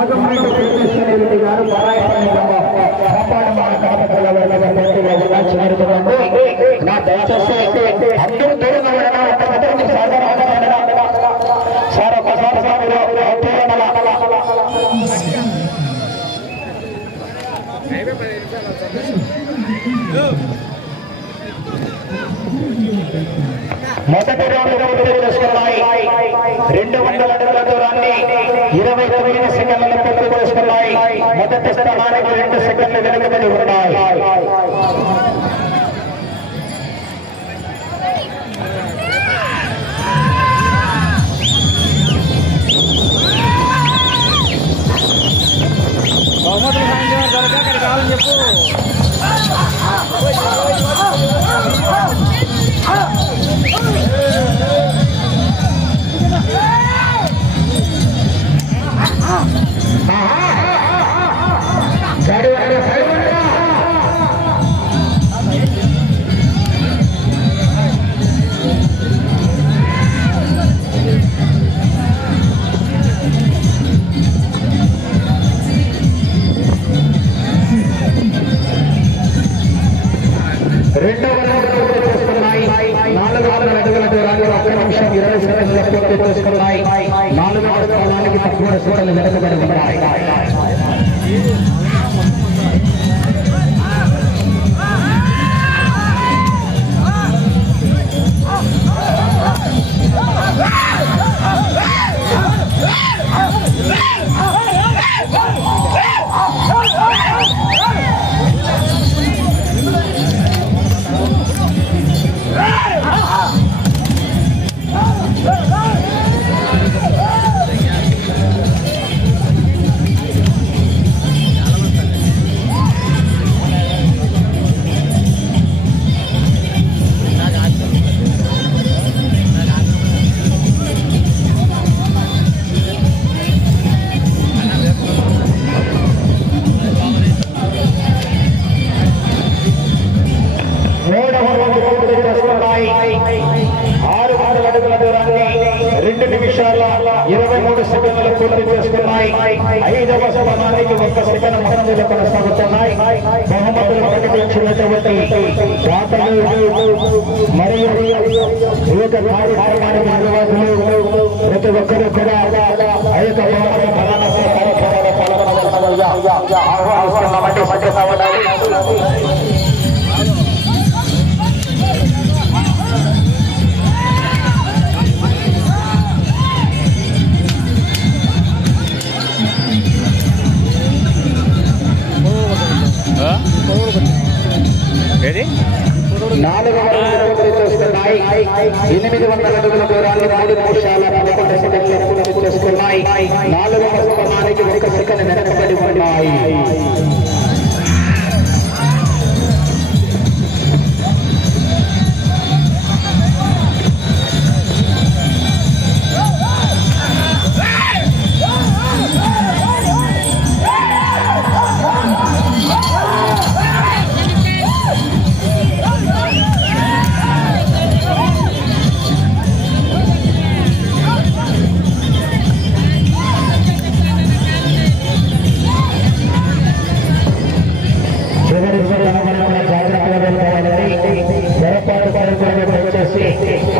నాగమరెడ్డి వెంకటేశ్వరరెడ్డి గారు పరాయపల్లి కాపాడమాన కడపల చేరుతున్నారు. నా దయచేసి అందరూ దూరంగా ఉండడం సార్ ఒకసారి మొదటి రౌండ్ పూర్తి చేసుకున్నాయి. 200 అడుగుల దూరాన్ని 29 సెకండ్లు పూర్తి చేసుకున్నాయి. మొదటి స్థానానికి 2 సెకండ్లు వెనుకబడి ఉన్నాయి. కావాలని చెప్పు. రెండవ రౌండ్ చేసుకున్నాయి. 400 అడుగుల దూరాన్ని 1 నిమిషం 20 సెకండ్ల పూర్తి చేసుకున్నాయి. 4వ స్థానానికి 13 సెకండ్లు వెనుకబడి ఉన్నాయి. ఐదవ స్థానానికి 1 సెకండ్ ముందంజలో కొనసాగుతున్నాయి. బహుమతులు ప్రకటించినటువంటి దాతలు మరియు వివిధ కార్యక్రమానికి నిర్వాహకులు ప్రతి ఒక్కరూ కూడా ఆ యొక్క కార్యక్రమాల్లో పాల్గొనవలసిందిగా ఆహ్వానిస్తున్నామంటే సత్యసావడాలి. ఏది 4వ రౌండ్ చేసుకున్నాయి. 800 అడుగుల దూరాన్ని 3 నిమిషాల 11 సెకండ్లు పూర్తి చేసుకున్నాయి. 4వ స్థానానికి 1 సెకండ్ వెనకబడి ఉన్నాయి.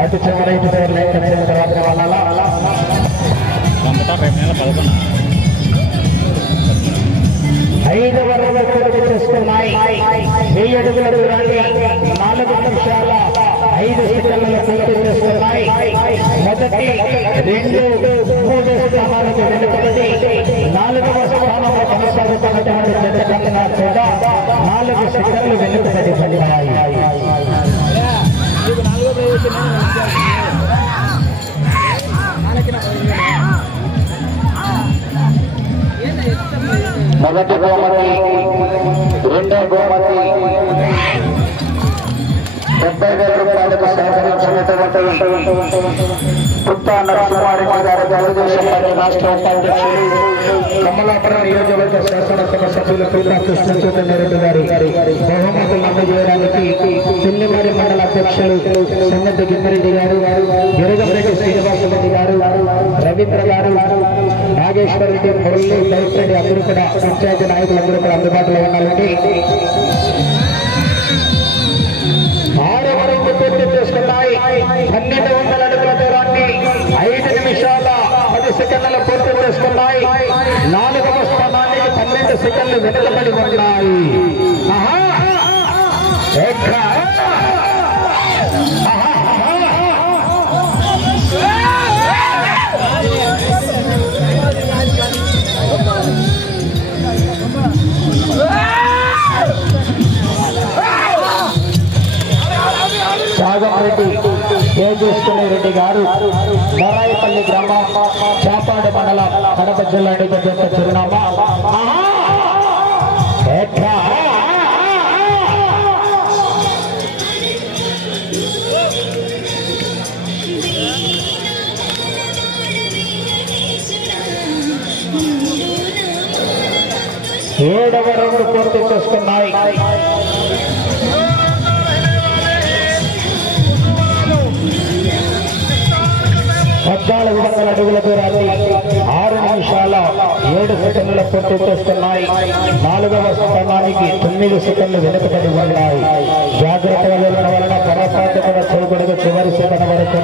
అటు చివరి ఇటు చివరి లైన్ కట్టిన తర్వాత వాళ్ళ 5వ రౌండ్ పూర్తి చేసుకున్నాయి. 1000 అడుగుల దూరాన్ని 4 నిమిషాల 5 సెకండ్లలో పూర్తి చేసుకున్నాయి. మొదటి 2, 3 స్థానాలకు వెనుకబడి 4వ స్థానంలో కొనసాగుతున్నటువంటి జత కన్నా కూడా 4 సెకండ్లు వెనుకబడి పడినాయి. మొదటి బహుమతి, రెండో బహుమతి 70,000 రూపాయలకు సహకరించినటువంటి పుత్తా నరసింహారెడ్డి గారు తెలుగుదేశం పార్టీ రాష్ట్ర ఉపాధ్యక్షులు, కమలాపురం నియోజకవర్గ శాసనసభ సభ్యులు పుత్తా కృష్ణచైతన్యరెడ్డి గారు బహుమతులు అందజేయడానికి పిల్లిమరి మండల అధ్యక్షులు సన్నతి గిమ్మిరెడ్డి గారు, ఎరుగరెడ్డి శ్రీనివాసరెడ్డి గారు, రవీంద్ర గారు, నాగేశ్వర రెడ్డి, మురళి, దైప్ రెడ్డి అందరూ కూడా పంచాయతీ నాయకులందరూ కూడా అందుబాటులో ఉండాలండి. 6వ రౌండ్ పూర్తి చేసుకున్నాయి. 1200 అడుగుల దూరాన్ని 5 నిమిషాల 10 సెకండ్ల పూర్తి చేసుకున్నాయి. 4వ స్థానానికి 12 సెకండ్లు వెనుకబడి ఉన్నాయి. సాగంరెడ్డి తేజస్విని రెడ్డి గారు, మొరాయిపల్లి గ్రామం, చాపాడు మండలం, కడప జిల్లా యొక్క చిరునామా. 7వ రౌండ్ పూర్తి చేసుకున్నాయి. 1400 అడుగుల దూరాన్ని 6 నిమిషాల 7 సెకండ్ల పూర్తి చేసుకున్నాయి. 4వ స్థానానికి 9 సెకండ్లు వెనుకబడి ఉన్నాయి. జాగ్రత్తగా వెళ్ళడం వలన పొరపాటు కూడా చేయకూడదు. చివరి సెకండ్ వరకు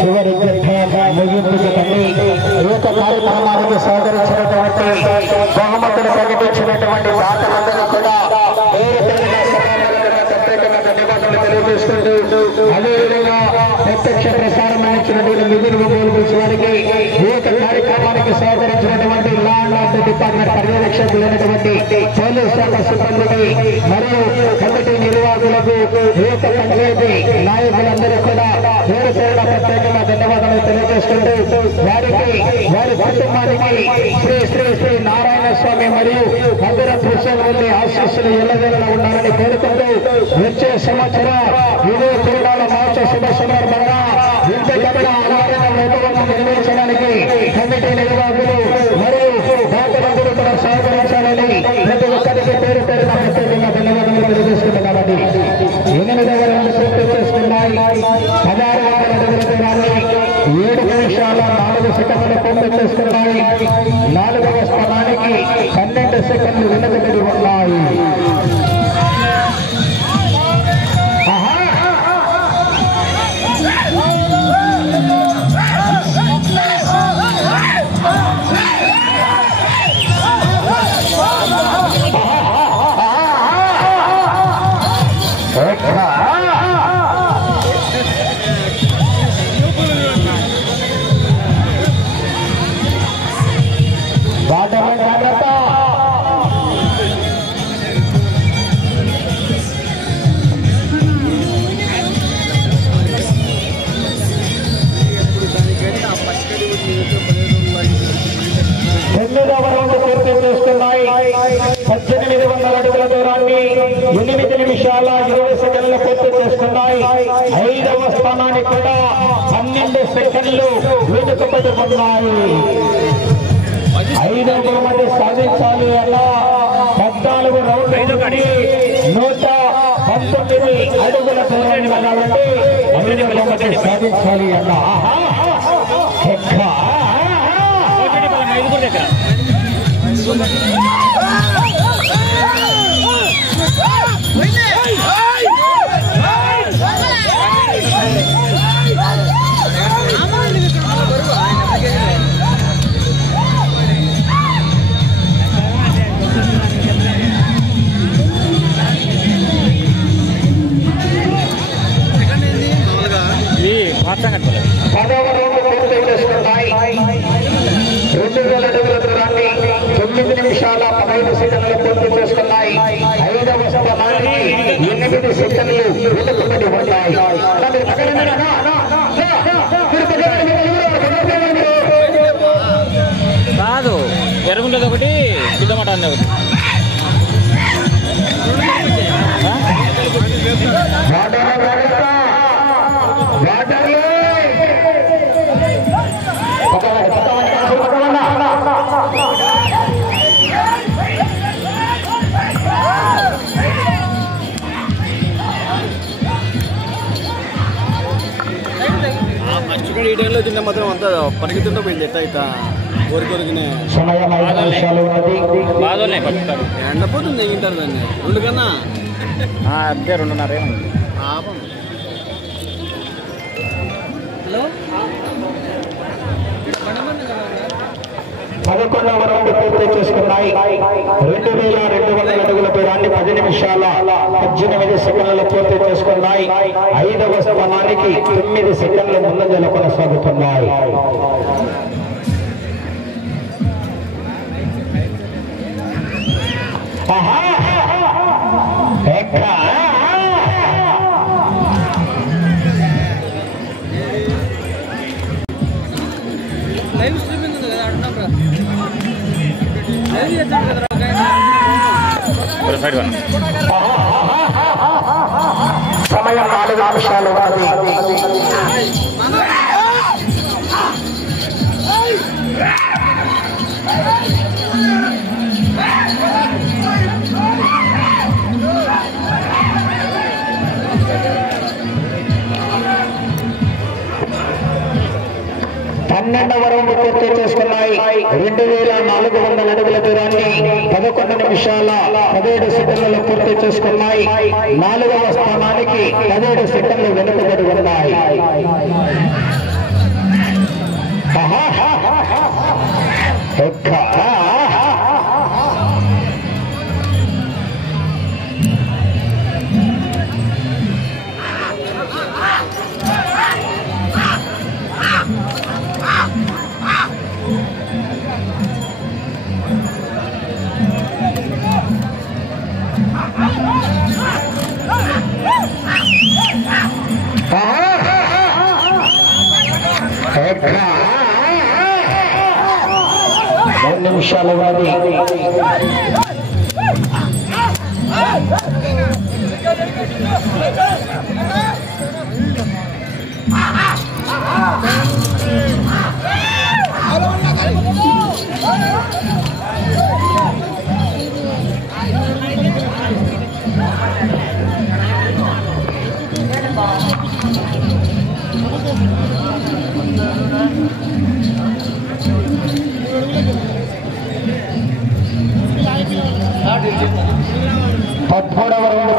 చివరి ముగింపుని ఏక కార్యక్రమానికి సహకరించినటువంటి బహుమతులు ప్రకటించినటువంటి దాతలందరూ కూడా తెలియజేసుకుంటూ అదేవిధంగా ప్రత్యక్ష ప్రసారం ఇచ్చినటువంటి నిధులు ఒంగోలు వారికి ఏక కార్యక్రమానికి సహకరించినటువంటి లా అండ్ ఆర్డర్ డిపార్ట్మెంట్ పర్యవేక్షకులైనటువంటి పోలీస్ శాఖ సిబ్బందికి మరియు కమిటీ నిర్వాహకులకు ఏక పంచాయతీ నాయకులందరూ కూడా పేరు పేరున ప్రత్యేకంగా ధన్యవాదాలు తెలియజేసుకుంటూ వారి కుటుంబానికి శ్రీ శ్రీ శ్రీ నారాయణ స్వామి మరియు అందర కృష్ణుడి ఆశీస్సులు ఎల్లవేళలా ఉండాలని కోరుకుంటూ వచ్చే సంవత్సరం ఇదే తిరునాళ్ళ మహోత్సవ శుభ సందర్భంగా ఇంతకన్నా ఆధారణ వైభవంగా నిర్వహించడానికి కమిటీ నిర్వాహకులు మరియు దాతలందరూ కూడా సహకరించాలని ప్రతి ఒక్కరికి పేరు పేరున ప్రత్యేకంగా ధన్యవాదాలు తెలియజేసుకుంటున్నామండి. 8వ రౌండ్ పూర్తి చేసుకున్నాయి. 1600 అడుగుల దూరాన్ని 7 నిమిషాల 4 సెకండ్లు పూర్తి చేసుకున్నాయి. 4వ స్థానానికి 12 సెకండ్లు వెనుకబడి ఉన్నాయి. కూడా 12 సెకండ్లు వెనుకబడి ఉన్నాయి. 5వ బహుమతి సాధించాలి అలా 14 రౌండ్లు 119 అడుగుల దూరాన్ని వెళ్ళాలంటే 5వ బహుమతి సాధించాలి అలా పదవ రౌండ్ పూర్తి చేసుకున్నాయి. 2000 అడుగుల దూరాన్ని 9 నిమిషాల 15 సెకండ్లు పూర్తి చేసుకున్నాయి. 5వ స్థానానికి 8 సెకండ్లు వెనుకబడి ఉన్నాయి. కాదు ఎరుగుండదు ఒకటి సిద్ధమాట అన్న ఒకటి పచ్చికడి ఈ టైంలో తిన్న మాత్రం అంతా పరిగెత్తుంటే పోయింది ఎట్ట కోరికొరికినే బాధోనే పట్టుతారు ఎండపోతుంది తింటారు దాన్ని 2 కన్నా అదే 2:30 పాపం. హలో 11వ రౌండ్ పూర్తి చేసుకున్నాయి. 2200 అడుగుల దూరాన్ని 10 నిమిషాల 18 సెకండ్లలో పూర్తి చేసుకున్నాయి. 5వ స్థానానికి 9 సెకండ్ల ముందంజలో కొనసాగుతున్నాయి. లైవ్ స్ట్రీమింగ్ ఉంది కదా అడుగున్నా లైవ్ చేస్తాను కదా సమయం 4 నిమిషాలు ఉన్నది. పన్నెండవ రౌండ్ పూర్తి చేసుకున్నాయి. 2400 అడుగుల దూరాన్ని 11 నిమిషాల 17 సెకండ్లలో పూర్తి చేసుకున్నాయి. 4వ స్థానానికి 17 సెకండ్లు వెనుకబడి ఉన్నాయి. నిమిషాలు వారి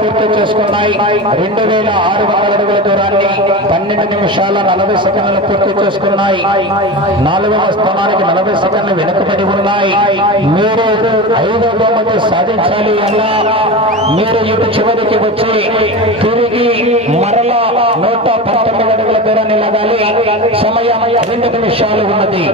పూర్తి చేసుకున్నాయి. 2600 అడుగుల దూరాన్ని 12 నిమిషాల 40 సెకండ్లు పూర్తి చేసుకున్నాయి. 4వ స్థానానికి 40 సెకండ్లు వెనుకబడి ఉన్నాయి. మీరు 5వ బహుమతి సాధించాలి అలా మీరు ఇటు చివరికి వచ్చి తిరిగి మరలా 119 అడుగుల దూరాన్ని లాగాలి. సమయం 2 నిమిషాలు ఉన్నది.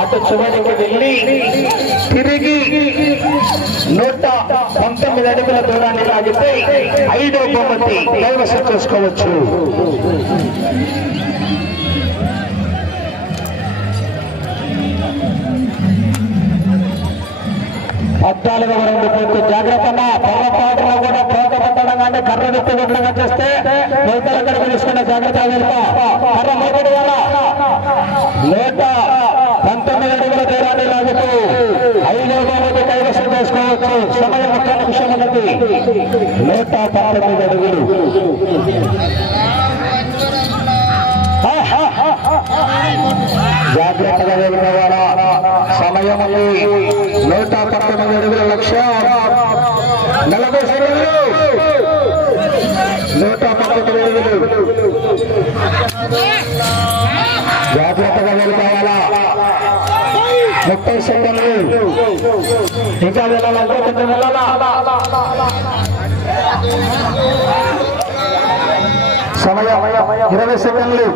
అటు చివరికి వెళ్ళి తిరిగి 119 అడుగుల దూరాన్ని లాగితే 5వ బహుమతి కైవసం చేసుకోవచ్చు. పద్నాలుగు రౌండ్ పూర్తి. జాగ్రత్తగా పొరపాటులో కూడా పోత పట్టడం కానీ కర్ర విప్పి కొట్టడం చేస్తే మిగతా అక్కడికి తీసుకున్న జాగ్రత్త వెళ్తా. కర్ర మొదటి వల్ల 119 అడుగుల దూరాన్ని లాగుతూ 5వ బహుమతి కైవసం చేసుకోవచ్చు. సమయం 1 నిమిషం ఉన్నది. 119 అడుగులు. జాగ్రత్తగా వెళ్ళినవాడా సమయం 119 అడుగుల లక్ష్యం 40 సెకండ్లు. 119 అడుగులు. జాగ్రత్తగా వెళ్ళిపోవాలా. 30 సెకండ్లు ఇంకా వెళ్ళాలంటే కొంచెం వెళ్ళాలా. సమయం 20 సెకండ్లు.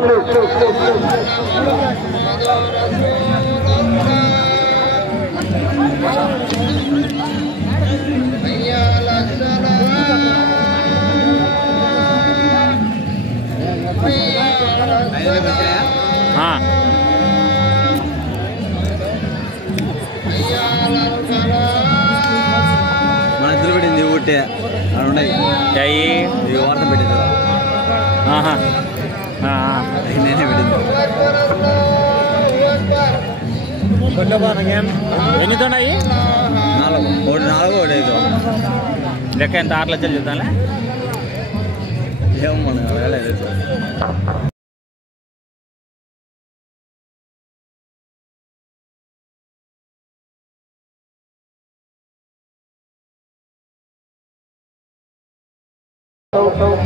మన ఇద్దరు పడింది ఊట పెట్టే అక్కడ ఉన్నాయి ఈ వార్త పెట్టింది నేనే పెట్టింది ఎన్ని ఉన్నాయి 4 ఒకటి 4 ఒకటి 5 లెక్క ఎంత 6 లక్షలు చెప్తానులే ఏమో మనం వెళ్ళలేదు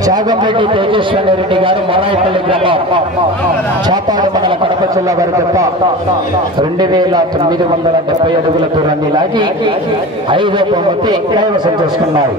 చాగంరెడ్డి తేజస్వరి రెడ్డి గారు మరాయపల్లి గ్రామం చాపాడు మండల కడప జిల్లా వారి తప్ప 2970 అడుగుల దూరాన్ని లాగి 5వ బహుమతి కైవసం చేసుకున్నారు.